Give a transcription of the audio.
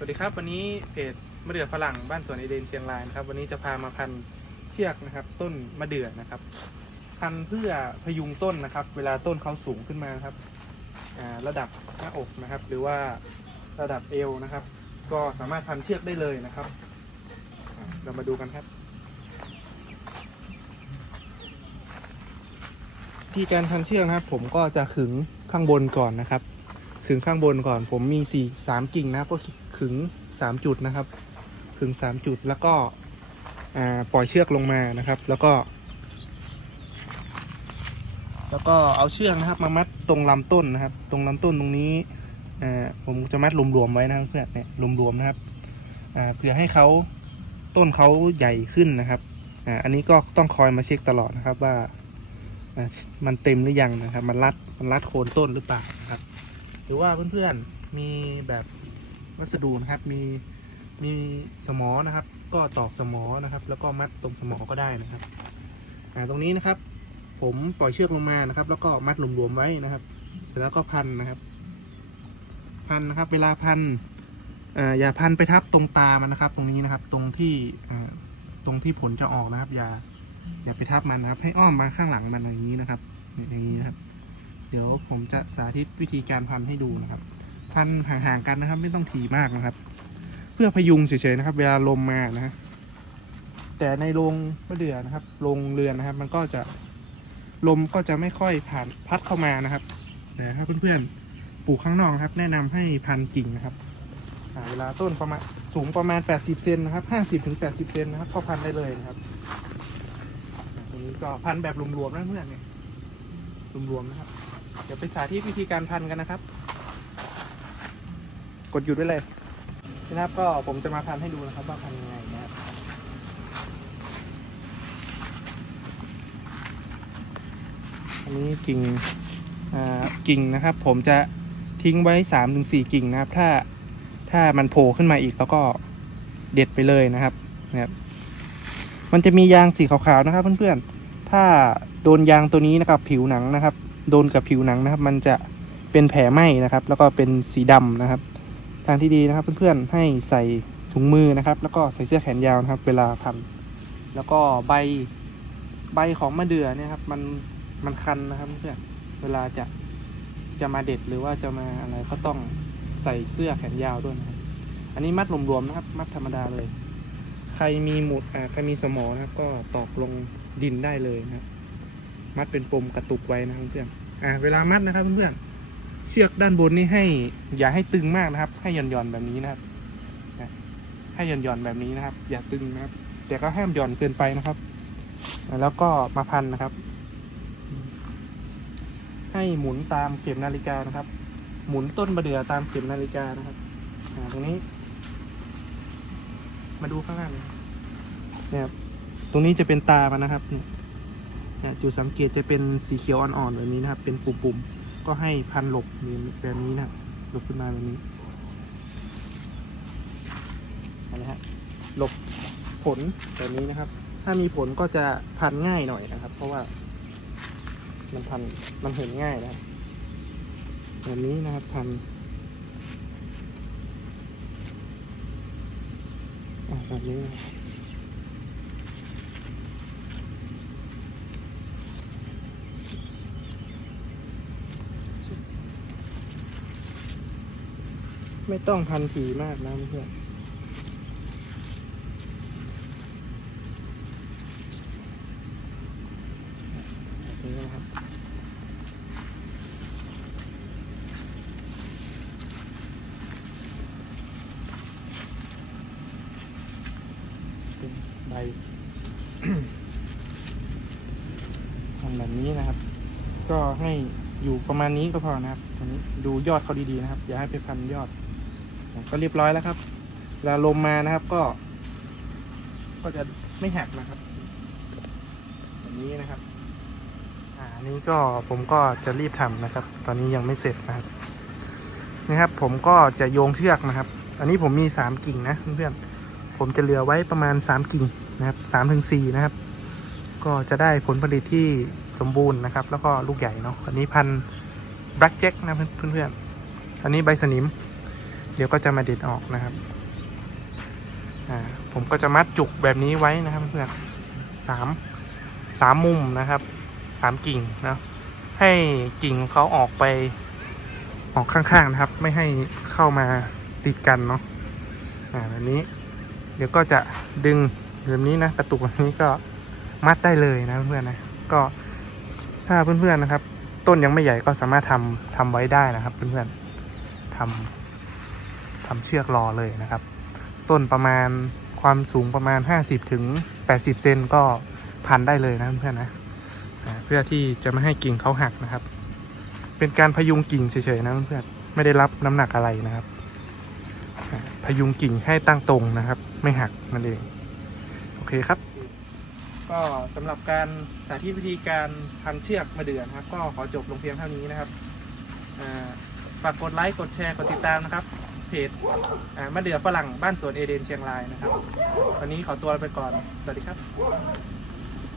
สวัสดีครับวันนี้เพจมะเดื่อฝรั่งบ้านสวนเอเดนเชียงรายนะครับวันนี้จะพามาพันเชือกนะครับ ต้นมะเดื่อนะครับ พันเพื่อพยุงต้นนะครับ เวลาต้นเขาสูงขึ้นมาครับระดับหน้าอกนะครับ หรือว่าระดับเอวนะครับ ก็สามารถพันเชือกได้เลยนะครับ เรามาดูกันครับที่การพันเชือกนะครับ ผมก็จะขึงข้างบนก่อนนะครับขึงข้างบนก่อน ผมมีสี่สามกิ่งนะก็ ขึงสามจุดนะครับ ขึงสามจุดแล้วก็ปล่อยเชือกลงมานะครับ แล้วก็ แล้วก็เอาเชือกนะครับ มามัดตรงลำต้นนะครับ ตรงลำต้นตรงนี้ผมจะมัดรวมๆไว้นะครับเพื่อนเนี่ยรวมๆนะครับเพื่อให้เขาต้นเขาใหญ่ขึ้นนะครับอ,อันนี้ก็ต้องคอยมาเช็คตลอดนะครับว่าอ่ามันเต็มหรือยังนะครับ มันรัดมันรัดโคนต้นหรือเปล่านะครับ หรือว่าเพื่อนๆมีแบบ วัสดุนะครับมีมีสมอนะครับ ก็ตอกสมอนะครับ แล้วก็มัดตรงสมอก็ได้นะครับตรงนี้นะครับ ผมปล่อยเชือกลงมานะครับ แล้วก็มัดหลวมๆไว้นะครับ เสร็จแล้วก็พันนะครับ พันนะครับ เวลาพันอย่าพันไปทับตรงตามันนะครับ ตรงนี้นะครับตรงที่ตรงที่ผลจะออกนะครับ อย่าอย่าไปทับมันนะครับ ให้อ้อมมาข้างหลังมันอย่างนี้นะครับอย่างนี้นะครับ เดี๋ยวผมจะสาธิตวิธีการพันให้ดูนะครับ พันห่างๆกันนะครับ ไม่ต้องถี่มากนะครับ เพื่อพยุงเฉยๆนะครับ เวลาลมมานะฮะแต่ในโรงมะเดื่อนะครับโรงเรือนนะครับ มันก็จะลมก็จะไม่ค่อยผ่านพัดเข้ามานะครับแต่ถ้าเพื่อนๆปลูกข้างนอกนะครับ แนะนำให้พันกิ่งนะครับเวลาต้นประมาณสูงประมาณ 80 เซนนะครับ 50ถึง80 เซนนะครับ ก็พันได้เลยนะครับตรงนี้ก็พันแบบรวมๆนะเพื่อนเนี่ยรวมๆนะครับ เดี๋ยวไปสาธิตวิธีการพันกันนะครับ กดหยุดไว้เลยนะครับก็ผมจะมาพันให้ดูนะครับ ว่าพันยังไงนะครับอันนี้กิ่งอ่ากิ่งนะครับ ผมจะทิ้งไว้สามถึงสี่กิ่งนะครับ ถ้าถ้ามันโผล่ขึ้นมาอีกแล้วก็เด็ดไปเลยนะครับนะครับ มันจะมียางสีขาวๆนะครับ เพื่อนๆ ถ้าโดนยางตัวนี้นะครับ ผิวหนังนะครับ โดนกับผิวหนังนะครับ มันจะเป็นแผลไหม้นะครับ แล้วก็เป็นสีดำนะครับ ทางที่ดีนะครับ เพื่อนๆให้ใส่ถุงมือนะครับ แล้วก็ใส่เสื้อแขนยาวนะครับ เวลาพัน แล้วก็ใบใบของมะเดื่อเนี่ยครับมันมันคันนะครับเพื่อนเวลาจะจะมาเด็ดหรือว่าจะมาอะไรก็ต้องใส่เสื้อแขนยาวด้วยนะครับ อันนี้มัดรวมๆนะครับ มัดธรรมดาเลย ใครมีหมุดอ่าใครมีสมอนะครับ ก็ตอกลงดินได้เลยนะครับ มัดเป็นปมกระตุกไว้นะครับเพื่อนอ่าเวลามัดนะครับเพื่อนๆ เชือกด้านบนนี่ให้ อย่าให้ตึงมากนะครับ ให้หย่อนๆแบบนี้นะครับให้หย่อนๆแบบนี้นะครับ อย่าตึงนะครับ แต่ก็ห้ามหย่อนเกินไปนะครับ แล้วก็มาพันนะครับ ให้หมุนตามเข็มนาฬิกานะครับ หมุนต้นมะเดื่อตามเข็มนาฬิกานะครับตรงนี้ มาดูข้างล่างนะครับเนี่ยครับตรงนี้จะเป็นตามันนะครับจุดสังเกตจะเป็นสีเขียวอ่อนๆแบบนี้นะครับ เป็นปุ่มๆ ก็ให้พันหลบแบบนี้นะหลบขึ้นมาแบบนี้เห็นไหมฮะหลบผลแบบนี้นะครับ ถ้ามีผลก็จะพันง่ายหน่อยนะครับ เพราะว่า มันพันมันเห็นง่ายนะแบบนี้นะครับพันอะแบบนี้นะครับ ไม่ต้องพันถี่มากนะเพื่อนแบบนี้นะครับเป็นใบทำแบบนี้นะครับ ก็ให้อยู่ประมาณนี้ก็พอนะครับอันนี้ดูยอดเขาดีๆนะครับ อย่าให้ไปพันยอด ก็เรียบร้อยแล้วครับเวลาลมมานะครับก็ ก็จะไม่หักนะครับแบบนี้นะครับอ่าอันนี้ก็ผมก็จะรีบทำนะครับ ตอนนี้ยังไม่เสร็จนะครับนะครับ ผมก็จะโยงเชือกนะครับ อันนี้ผมมีสามกิ่งนะเพื่อนๆผมจะเหลือไว้ประมาณสามกิ่งนะครับสามถึงสี่นะครับ ก็จะได้ผลผลิตที่สมบูรณ์นะครับ แล้วก็ลูกใหญ่เนาะอันนี้พันแบล็กแจ็คนะเพื่อนๆอันนี้ใบสนิม เดี๋ยวก็จะมาเด็ดออกนะครับผมก็จะมัดจุกแบบนี้ไว้นะครับเพื่อนสามสามมุมนะครับสามกิ่งนะให้กิ่งเขาออกไปออกข้างๆนะครับ ไม่ให้เข้ามาติดกันเนาะอ่าแบบนี้ เดี๋ยวก็จะดึงแบบนี้นะกระตุกแบบนี้ก็มัดได้เลยนะเพื่อนนะก็ถ้าเพื่อนๆนะครับ ต้นยังไม่ใหญ่ก็สามารถทำทำไว้ได้นะครับ เพื่อนๆทำ ทำเชือกรอเลยนะครับ ต้นประมาณความสูงประมาณ 50ถึง80 เซนก็พันได้เลยนะเพื่อนนะเพื่อที่จะไม่ให้กิ่งเขาหักนะครับ เป็นการพยุงกิ่งเฉยๆนะเพื่อนไม่ได้รับน้ำหนักอะไรนะครับ พยุงกิ่งให้ตั้งตรงนะครับ ไม่หักนั่นเอง โอเคครับ ก็สำหรับการสาธิตวิธีการพันเชือกมาเดือนครับ ก็ขอจบลงเพียงเท่านี้นะครับฝากกดไลค์ กดแชร์ กดติดตามนะครับ เพจมะเดื่อฝรั่งบ้านสวนเอเดนเชียงรายนะครับ วันนี้ขอตัวไปก่อน สวัสดีครับ